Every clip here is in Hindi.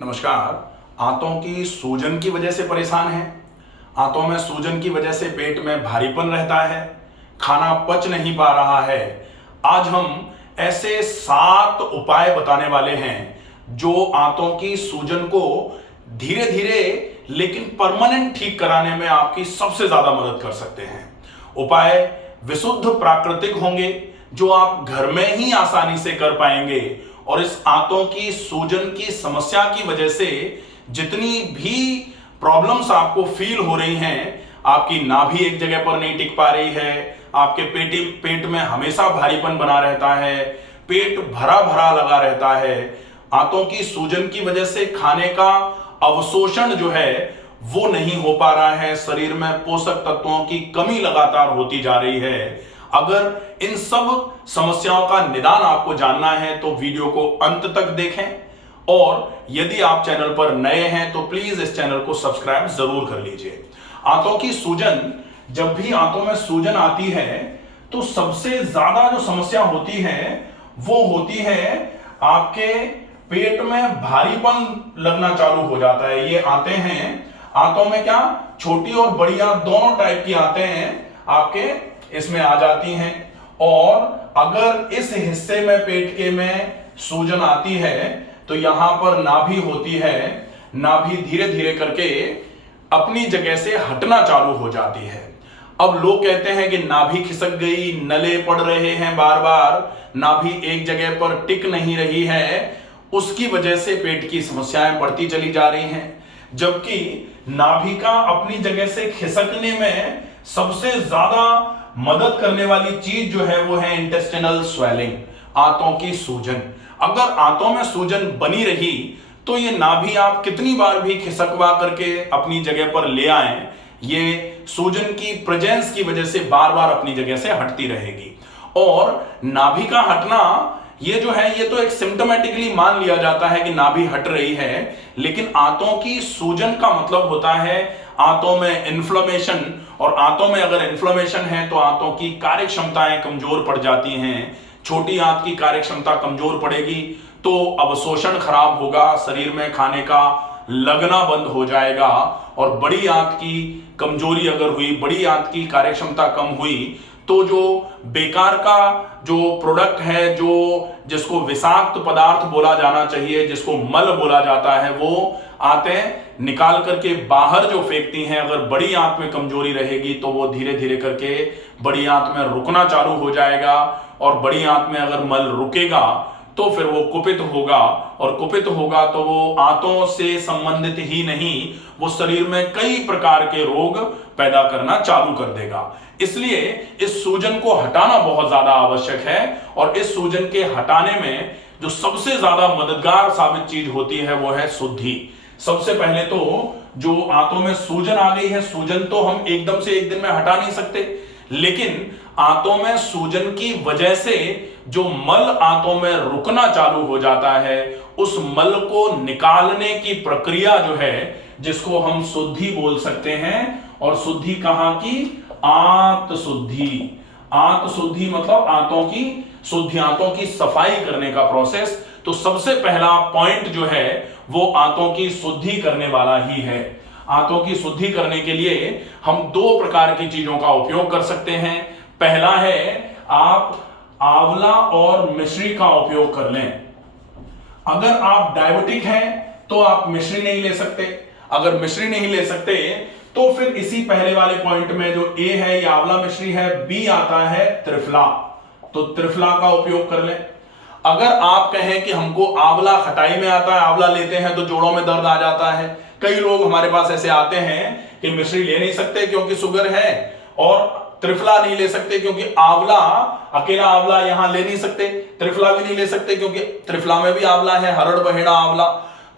नमस्कार। आंतों की सूजन की वजह से परेशान हैं? आंतों में सूजन की वजह से पेट में भारीपन रहता है, खाना पच नहीं पा रहा है। आज हम ऐसे 7 उपाय बताने वाले हैं जो आंतों की सूजन को धीरे धीरे लेकिन परमानेंट ठीक कराने में आपकी सबसे ज्यादा मदद कर सकते हैं। उपाय विशुद्ध प्राकृतिक होंगे जो आप घर में ही आसानी से कर पाएंगे और इस आंतों की सूजन की समस्या की वजह से जितनी भी प्रॉब्लम्स आपको फील हो रही हैं, आपकी नाभि एक जगह पर नहीं टिक पा रही है, आपके पेट में हमेशा भारीपन बना रहता है, पेट भरा भरा लगा रहता है, आंतों की सूजन की वजह से खाने का अवशोषण जो है वो नहीं हो पा रहा है, शरीर में पोषक तत्वों की कमी लगातार होती जा रही है। अगर इन सब समस्याओं का निदान आपको जानना है तो वीडियो को अंत तक देखें और यदि आप चैनल पर नए हैं तो प्लीज इस चैनल को सब्सक्राइब जरूर कर लीजिए। आंतों की सूजन, जब भी आंतों में सूजन आती है तो सबसे ज्यादा जो समस्या होती है वो होती है आपके पेट में भारीपन लगना चालू हो जाता है। ये आते हैं, आंतों में क्या छोटी और बड़ी आंत दोनों टाइप की आते हैं आपके इसमें आ जाती हैं। और अगर इस हिस्से में पेट के में सूजन आती है तो यहां पर नाभि होती है, नाभि धीरे धीरे करके अपनी जगह से हटना चालू हो जाती है। अब लोग कहते हैं कि नाभि खिसक गई, नले पड़ रहे हैं, बार बार नाभि एक जगह पर टिक नहीं रही है, उसकी वजह से पेट की समस्याएं बढ़ती चली जा रही हैं। जबकि नाभि का अपनी जगह से खिसकने में सबसे ज्यादा मदद करने वाली चीज जो है वो है इंटेस्टिनल स्वेलिंग, आंतों की सूजन। अगर आंतों में सूजन बनी रही तो ये नाभि आप कितनी बार भी खिसकवा करके अपनी जगह पर ले आए, ये सूजन की प्रेजेंस की वजह से बार बार अपनी जगह से हटती रहेगी। और नाभि का हटना ये जो है ये तो एक सिम्टोमेटिकली मान लिया जाता है कि नाभि हट रही है, लेकिन आंतों की सूजन का मतलब होता है आंतों में इन्फ्लेमेशन, और आंतों में अगर इन्फ्लेमेशन है तो आंतों की कार्य क्षमताएं कमजोर पड़ जाती हैं। छोटी आंत की कार्य क्षमता कमजोर पड़ेगी तो अवशोषण खराब होगा, शरीर में खाने का लगना बंद हो जाएगा। और बड़ी आंत की कमजोरी अगर हुई, बड़ी आंत की कार्य क्षमता कम हुई तो जो बेकार का जो प्रोडक्ट है, जो जिसको विषाक्त पदार्थ बोला जाना चाहिए, जिसको मल बोला जाता है, वो आंतें निकाल करके बाहर जो फेंकती हैं। अगर बड़ी आंत में कमजोरी रहेगी तो वो धीरे धीरे करके बड़ी आंत में रुकना चालू हो जाएगा, और बड़ी आंत में अगर मल रुकेगा तो फिर वो कुपित होगा, और कुपित होगा तो वो आंतों से संबंधित ही नहीं, वो शरीर में कई प्रकार के रोग पैदा करना चालू कर देगा। इसलिए इस सूजन को हटाना बहुत ज्यादा आवश्यक है, और इस सूजन के हटाने में जो सबसे ज्यादा मददगार साबित चीज होती है वो है शुद्धि। सबसे पहले तो जो आंतों में सूजन आ गई है, सूजन तो हम एकदम से एक दिन में हटा नहीं सकते, लेकिन आंतों में सूजन की वजह से जो मल आंतों में रुकना चालू हो जाता है, उस मल को निकालने की प्रक्रिया जो है, जिसको हम शुद्धि बोल सकते हैं। और शुद्धि कहां की? आंत शुद्धि। आंत शुद्धि मतलब आंतों की शुद्धि, आंतों की सफाई करने का प्रोसेस। तो सबसे पहला पॉइंट जो है वो आंतों की शुद्धि करने वाला ही है। आंतों की शुद्धि करने के लिए हम 2 प्रकार की चीजों का उपयोग कर सकते हैं। पहला है आप आंवला और मिश्री का उपयोग कर लें। अगर आप डायबिटिक हैं तो आप मिश्री नहीं ले सकते। अगर मिश्री नहीं ले सकते तो फिर इसी पहले वाले पॉइंट में जो ए है ये आंवला मिश्री है, बी आता है त्रिफला, तो त्रिफला का उपयोग कर लें। अगर आप कहें कि हमको आंवला खटाई में आता है, आंवला लेते हैं तो जोड़ों में दर्द आ जाता है, कई लोग हमारे पास ऐसे आते हैं कि मिश्री ले नहीं सकते क्योंकि शुगर है, और त्रिफला नहीं ले सकते क्योंकि आंवला, अकेला आंवला यहां ले नहीं सकते, त्रिफला भी नहीं ले सकते क्योंकि त्रिफला में भी आंवला है, हरड़ बहेड़ा आंवला।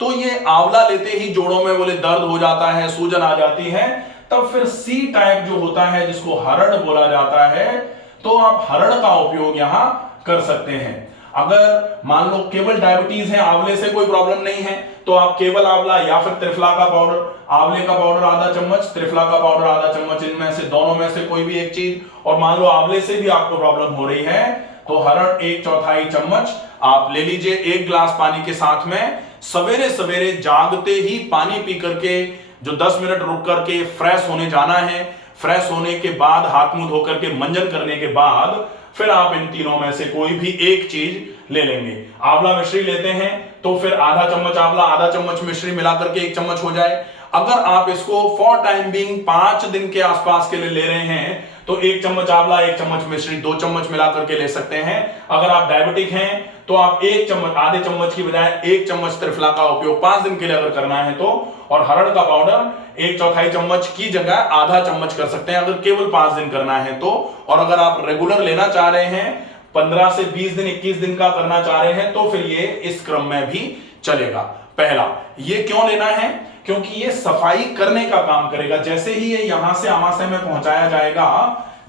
तो ये आंवला लेते ही जोड़ों में बोले दर्द हो जाता है, सूजन आ जाती है। तब फिर सी टाइप जो होता है जिसको हरड़ बोला जाता है, तो आप हरड़ का उपयोग यहां कर सकते हैं। अगर मान लो केवल डायबिटीज है, आंवले से कोई प्रॉब्लम नहीं है, तो आप केवल आंवला या फिर त्रिफला का पाउडर, आंवले का पाउडर आधा चम्मच, त्रिफला का पाउडर आधा चम्मच, इनमें से दोनों में से कोई भी एक चीज। और मान लो आंवले से भी आपको प्रॉब्लम हो रही है तो हरड़ 1/4 चम्मच आप ले लीजिए, 1 गिलास पानी के साथ में सवेरे सवेरे जागते ही पानी पी करके जो 10 मिनट रुक करके फ्रेश होने जाना है। फ्रेश होने के बाद हाथ मुंह धो करके मंजन करने के बाद फिर आप इन तीनों में से कोई भी एक चीज ले लेंगे। आंवला मिश्री लेते हैं तो फिर आधा चम्मच आंवला आधा चम्मच मिश्री मिलाकर के 1 चम्मच हो जाए। अगर आप इसको फॉर टाइम बीइंग 5 दिन के आसपास के लिए ले रहे हैं तो 1 चम्मच आंवला 1 चम्मच मिश्री 2 चम्मच मिला करके ले सकते हैं। अगर आप डायबिटिक हैं तो आप 1 चम्मच आधे चम्मच की बजाय 1 चम्मच त्रिफला का उपयोग 5 दिन के लिए अगर करना है तो, और हरड़ का पाउडर 1/4 चम्मच की जगह आधा चम्मच कर सकते हैं अगर केवल 5 दिन करना है तो। और अगर आप रेगुलर लेना चाह रहे हैं 15 से 20 दिन 21 दिन का करना चाह रहे हैं तो फिर ये इस क्रम में भी चलेगा। पहला, ये क्यों लेना है? क्योंकि ये सफाई करने का काम करेगा। जैसे ही ये यहां से अमाशय में पहुंचाया जाएगा,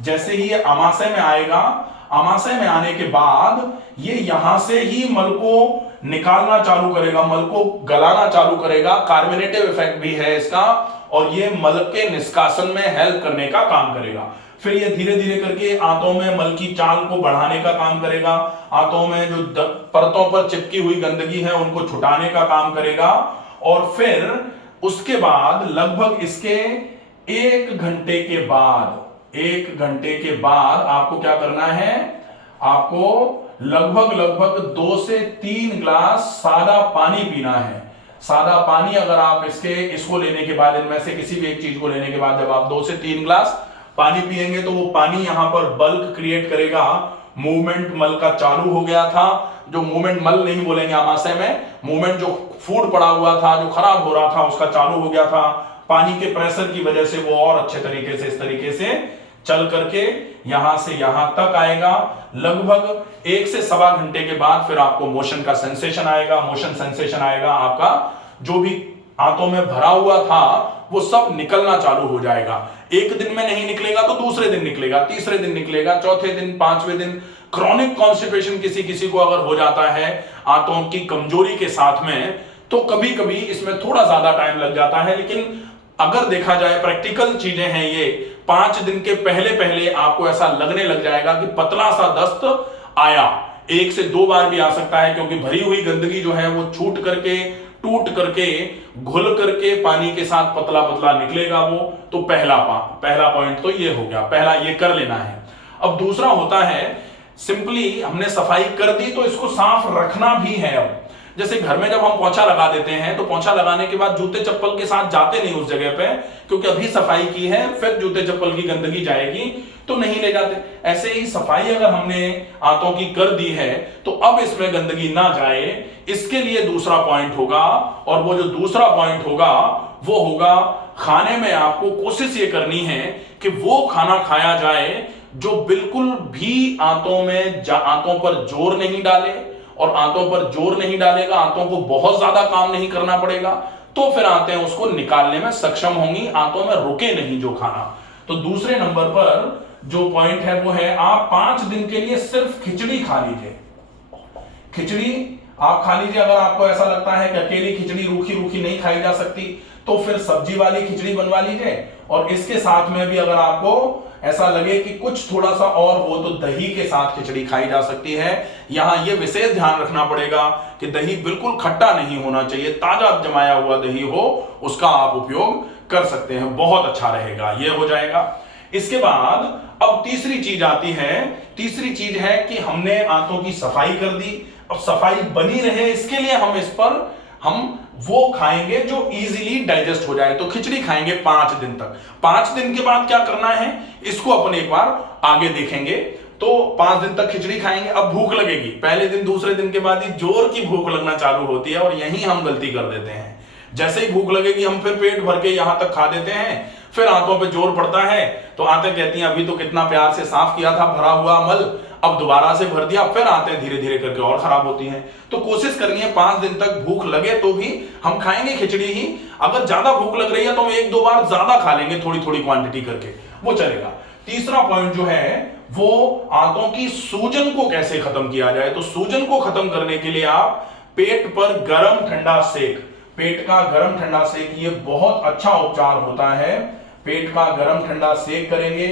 जैसे ही ये अमाशय में आएगा, अमाशय में आने के बाद ये यहां से ही मल को निकालना चालू करेगा, मल को गलाना चालू करेगा। कार्बोनेटिव इफेक्ट भी है इसका और ये मल के निष्कासन में हेल्प करने का काम करेगा। फिर ये धीरे धीरे करके आंतों में मल की चाल को बढ़ाने का काम करेगा। आंतों में जो परतों पर चिपकी हुई गंदगी है उनको छुटाने का काम करेगा। और फिर उसके बाद लगभग इसके 1 घंटे के बाद आपको क्या करना है? आपको लगभग 2 से 3 गिलास सादा पानी पीना है। सादा पानी अगर आप इसको लेने के बाद, इनमें से किसी भी एक चीज को लेने के बाद जब आप 2 से 3 गिलास पानी पिएंगे तो वो पानी यहां पर बल्क क्रिएट करेगा। मूवमेंट मल का चालू हो गया था, जो मूवमेंट मल नहीं बोलेंगे आमाशय में, मूवमेंट जो फूड पड़ा हुआ था जो खराब हो रहा था उसका चालू हो गया था। पानी के प्रेशर की वजह से वो और अच्छे तरीके से इस तरीके से चल करके यहां से यहां तक आएगा। लगभग 1 से सवा घंटे के बाद फिर आपको मोशन का सेंसेशन आएगा। मोशन सेंसेशन आएगा, आपका जो भी आंतों में भरा हुआ था वो सब निकलना चालू हो जाएगा। 1 दिन में नहीं निकलेगा तो दूसरे दिन निकलेगा, तीसरे दिन निकलेगा, चौथे दिन, 5वें दिन। क्रॉनिक कॉन्स्टिपेशन किसी को अगर हो जाता है आंतों की कमजोरी के साथ में तो कभी कभी इसमें थोड़ा ज्यादा टाइम लग जाता है। लेकिन अगर देखा जाए प्रैक्टिकल चीजें हैं ये, 5 दिन के पहले आपको ऐसा लगने लग जाएगा कि पतला सा दस्त आया। 1 से 2 बार भी आ सकता है क्योंकि भरी हुई गंदगी जो है वो छूट करके, टूट करके, घुल करके पानी के साथ पतला पतला निकलेगा वो। तो पहला पॉइंट तो ये हो गया, पहला ये कर लेना है। अब दूसरा होता है, सिंपली हमने सफाई कर दी तो इसको साफ रखना भी है। अब जैसे घर में जब हम पोंछा लगा देते हैं तो पोंछा लगाने के बाद जूते चप्पल के साथ जाते नहीं उस जगह पे, क्योंकि अभी सफाई की है, फिर जूते चप्पल की गंदगी जाएगी तो नहीं ले जाते। ऐसे ही सफाई अगर हमने आंतों की कर दी है तो अब इसमें गंदगी ना जाए, इसके लिए दूसरा पॉइंट होगा। और वो जो दूसरा पॉइंट होगा वो होगा, खाने में आपको कोशिश ये करनी है कि वो खाना खाया जाए जो बिल्कुल भी आंतों पर जोर नहीं डाले। और आंतों पर जोर नहीं डालेगा, आंतों को बहुत ज्यादा काम नहीं करना पड़ेगा, तो फिर आंतें उसको निकालने में सक्षम होंगी, आंतों में रुके नहीं जो खाना। तो दूसरे नंबर पर जो पॉइंट है वो है, आप 5 दिन के लिए सिर्फ खिचड़ी खा लीजिए। खिचड़ी आप खा लीजिए। अगर आपको ऐसा लगता है कि अकेली खिचड़ी रूखी रूखी नहीं खाई जा सकती तो फिर सब्जी वाली खिचड़ी बनवा लीजिए। और इसके साथ में भी अगर आपको ऐसा लगे कि कुछ थोड़ा सा और हो तो दही के साथ खिचड़ी खाई जा सकती है। यहां यह विशेष ध्यान रखना पड़ेगा कि दही बिल्कुल खट्टा नहीं होना चाहिए, ताजा जमाया हुआ दही हो उसका आप उपयोग कर सकते हैं, बहुत अच्छा रहेगा। यह हो जाएगा। इसके बाद अब तीसरी चीज आती है। तीसरी चीज है कि हमने आंतों की सफाई कर दी, अब सफाई बनी रहे इसके लिए हम वो खाएंगे जो इजीली डाइजेस्ट हो जाए। तो खिचड़ी खाएंगे 5 दिन तक। 5 दिन के बाद क्या करना है इसको अपन एक बार आगे देखेंगे। तो 5 दिन तक खिचड़ी खाएंगे। अब भूख लगेगी, पहले दिन दूसरे दिन के बाद ही जोर की भूख लगना चालू होती है और यही हम गलती कर देते हैं। जैसे ही भूख लगेगी हम फिर पेट भर के यहां तक खा देते हैं, फिर आंतों पे जोर पड़ता है तो आंतें कहती हैं अभी तो कितना प्यार से साफ किया था भरा हुआ मल, अब दोबारा से भर दिया, फिर आंतें धीरे धीरे करके और खराब होती हैं। तो कोशिश करनी है 5 दिन तक भूख लगे तो भी हम खाएंगे खिचड़ी ही। अगर ज्यादा भूख लग रही है तो हम 1-2 बार ज्यादा खा लेंगे, थोड़ी थोड़ी क्वांटिटी करके, वो चलेगा। तीसरा पॉइंट जो है वो आंतों की सूजन को कैसे खत्म किया जाए। तो सूजन को खत्म करने के लिए आप पेट पर गर्म ठंडा सेक, पेट का गर्म ठंडा सेक, ये बहुत अच्छा उपचार होता है। पेट का गर्म ठंडा सेक करेंगे,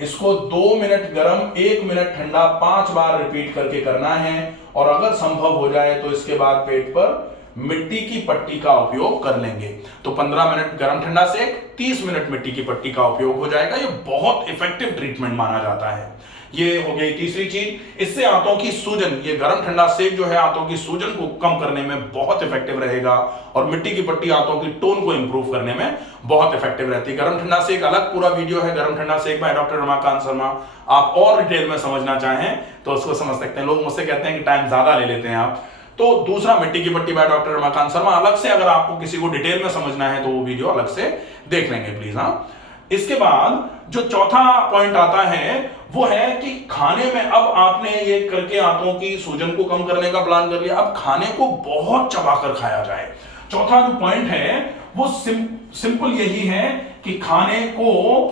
इसको 2 मिनट गर्म 1 मिनट ठंडा 5 बार रिपीट करके करना है। और अगर संभव हो जाए तो इसके बाद पेट पर मिट्टी की पट्टी का उपयोग कर लेंगे। तो 15 मिनट गर्म ठंडा सेक, 30 मिनट मिट्टी की पट्टी का उपयोग हो जाएगा। ये बहुत इफेक्टिव ट्रीटमेंट माना जाता है। ये हो गई तीसरी चीज। इससे आंतों की सूजन, ये गर्म ठंडा सेक जो है आंतों की सूजन को कम करने में बहुत इफेक्टिव रहेगा और मिट्टी की पट्टी आंतों की टोन को इंप्रूव करने में बहुत इफेक्टिव रहती है। गर्म ठंडा सेक अलग पूरा वीडियो है, गर्म ठंडा सेक बाय डॉक्टर रमाकांत शर्मा। आप और डिटेल में समझना चाहें तो उसको समझ सकते हैं। लोग मुझसे कहते हैं कि टाइम ज्यादा ले लेते हैं आप, तो दूसरा मिट्टी की पट्टी बाय डॉक्टर रमाकांत शर्मा अलग से, अगर आपको किसी को डिटेल में समझना है तो वो वीडियो अलग से देख लेंगे प्लीज। हाँ, इसके बाद जो चौथा पॉइंट आता है वो है कि खाने में, अब आपने ये करके आंतों की सूजन को कम करने का प्लान कर लिया, अब खाने को बहुत चबाकर खाया जाए। चौथा जो पॉइंट है वो सिंपल यही है कि खाने को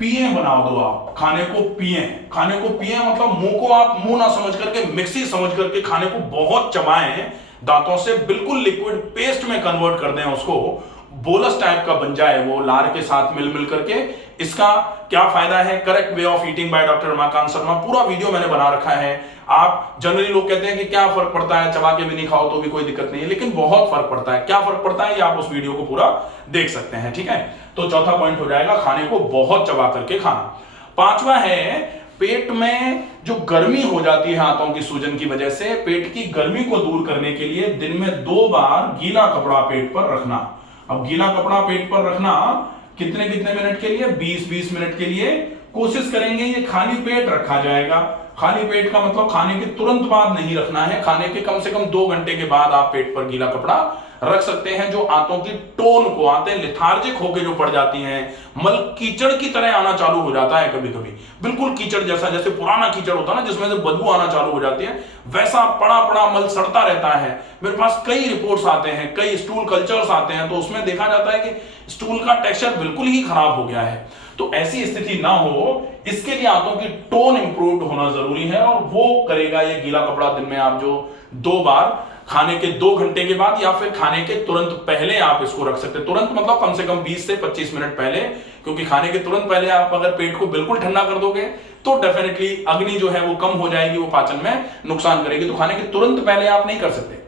पिए बना दो। आप खाने को पिए, खाने को पिए मतलब मुंह को आप मुंह ना समझ करके, मिक्सी समझ करके खाने को बहुत चबाएं, दांतों से बिल्कुल लिक्विड पेस्ट में कन्वर्ट कर दें, उसको बोलस टाइप का बन जाए वो लार के साथ मिल मिल करके। इसका क्या फायदा है? Correct way of eating by doctor Ramakant Sharma, पूरा वीडियो मैंने बना रखा है। आप जनरली लोग कहते हैं कि क्या फर्क पड़ता है, चबा के भी नहीं खाओ तो भी कोई दिक्कत नहीं है, लेकिन बहुत फर्क पड़ता है। क्या फर्क पड़ता है ये आप उस वीडियो को पूरा देख सकते हैं, ठीक है। तो चौथा पॉइंट हो जाएगा खाने को बहुत चबा करके खाना। पांचवा है पेट में जो गर्मी हो जाती है आंतों की सूजन की वजह से, पेट की गर्मी को दूर करने के लिए दिन में 2 बार गीला कपड़ा पेट पर रखना। अब गीला कपड़ा पेट पर रखना कितने कितने मिनट के लिए? 20-20 मिनट के लिए कोशिश करेंगे। ये खाली पेट रखा जाएगा। खाली पेट का मतलब खाने के तुरंत बाद नहीं रखना है, खाने के कम से कम 2 घंटे के बाद आप पेट पर गीला कपड़ा रख सकते हैं। जो आंतों की टोन को, आंतें लिथार्जिक होकर जो पड़ जाती हैं, मल कीचड़ की तरह आना चालू हो जाता है कभी कभी, बिल्कुल कीचड़ जैसा, जैसे पुराना कीचड़ होता है ना जिसमें से बदबू आना चालू हो जाती है, वैसा पड़ा पड़ा मल सड़ता रहता है। मेरे पास कई रिपोर्ट्स आते हैं, कई स्टूल कल्चर्स आते हैं, तो उसमें देखा जाता है कि स्टूल का टेक्सचर बिल्कुल ही खराब हो गया है। तो ऐसी स्थिति ना हो, इसके लिए आंतों की टोन इंप्रूव्ड होना जरूरी है, और वो करेगा ये गीला कपड़ा दिन में आप जो 2 बार, खाने के 2 घंटे के बाद या फिर खाने के तुरंत पहले आप इसको रख सकते हैं। तुरंत मतलब कम से कम 20 से 25 मिनट पहले, क्योंकि खाने के तुरंत पहले आप अगर पेट को बिल्कुल ठंडा कर दोगे तो डेफिनेटली अग्नि जो है वो कम हो जाएगी, वो पाचन में नुकसान करेगी। तो खाने के तुरंत पहले आप नहीं कर सकते।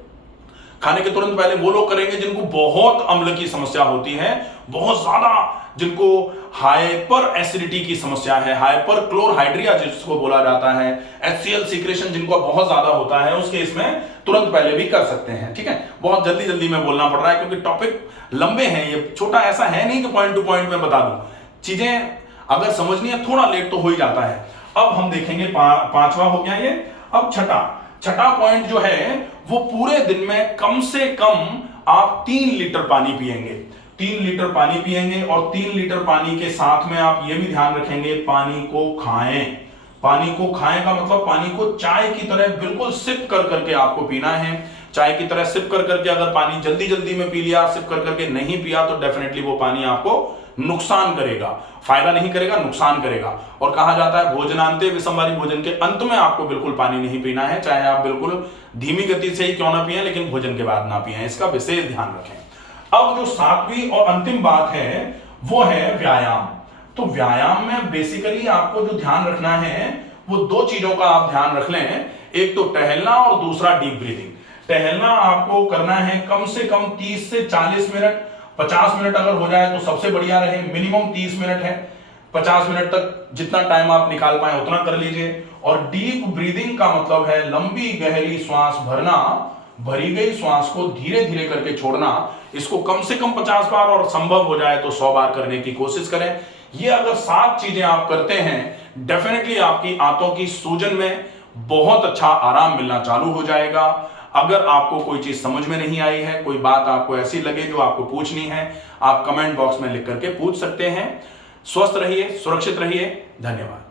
खाने के तुरंत पहले वो लोग करेंगे जिनको बहुत अम्ल की समस्या होती है, बहुत ज्यादा, जिनको हाइपर एसिडिटी की समस्या है, हाइपर क्लोरहाइड्रिया जिसको बोला जाता है, HCl सीक्रेशन जिनको बहुत ज्यादा होता है, उस केस में तुरंत पहले भी कर सकते हैं, ठीक है। बहुत जल्दी जल्दी में बोलना पड़ रहा है क्योंकि टॉपिक लंबे हैं, ये छोटा ऐसा है नहीं कि पॉइंट टू पॉइंट में बता दूं। चीजें अगर समझनी है थोड़ा लेट तो हो ही जाता है। अब हम देखेंगे पांचवा हो गया ये। अब छठा पॉइंट जो है वो पूरे दिन में कम से कम आप 3 लीटर पानी पिएंगे। 3 लीटर पानी पिएंगे, और 3 लीटर पानी के साथ में आप ये भी ध्यान रखेंगे पानी को खाएं। पानी को खाएं का मतलब पानी को चाय की तरह बिल्कुल सिप कर करके आपको पीना है। चाय की तरह सिप कर करके अगर पानी जल्दी जल्दी में पी लिया, सिप कर करके नहीं पिया, तो डेफिनेटली वो पानी आपको नुकसान करेगा, फायदा नहीं करेगा, नुकसान करेगा। और कहा जाता है भोजनांते विषमवारी, भोजन के अंत में आपको बिल्कुल पानी नहीं पीना है, चाहे आप बिल्कुल धीमी गति से ही क्यों ना पिए, लेकिन भोजन के बाद ना पिए, इसका विशेष ध्यान रखें। अब जो 7वीं और अंतिम बात है वो है व्यायाम। तो व्यायाम में बेसिकली आपको जो ध्यान रखना है वो 2 चीजों का आप ध्यान रख लें। एक तो टहलना और दूसरा डीप ब्रीदिंग। टहलना आपको करना है कम से कम 30 से 40 मिनट, 50 मिनट अगर हो जाए तो सबसे बढ़िया रहे। मिनिमम 30 मिनट है, 50 मिनट तक जितना टाइम आप निकाल पाए उतना कर लीजिए। और डीप ब्रीदिंग का मतलब है लंबी गहरी श्वास भरना, भरी गई श्वास को धीरे धीरे करके छोड़ना। इसको कम से कम 50 बार और संभव हो जाए तो 100 बार करने की कोशिश करें। ये अगर 7 चीजें आप करते हैं, डेफिनेटली आपकी आंतों की सूजन में बहुत अच्छा आराम मिलना चालू हो जाएगा। अगर आपको कोई चीज समझ में नहीं आई है, कोई बात आपको ऐसी लगे जो आपको पूछनी है, आप कमेंट बॉक्स में लिख करके पूछ सकते हैं। स्वस्थ रहिए, सुरक्षित रहिए। धन्यवाद।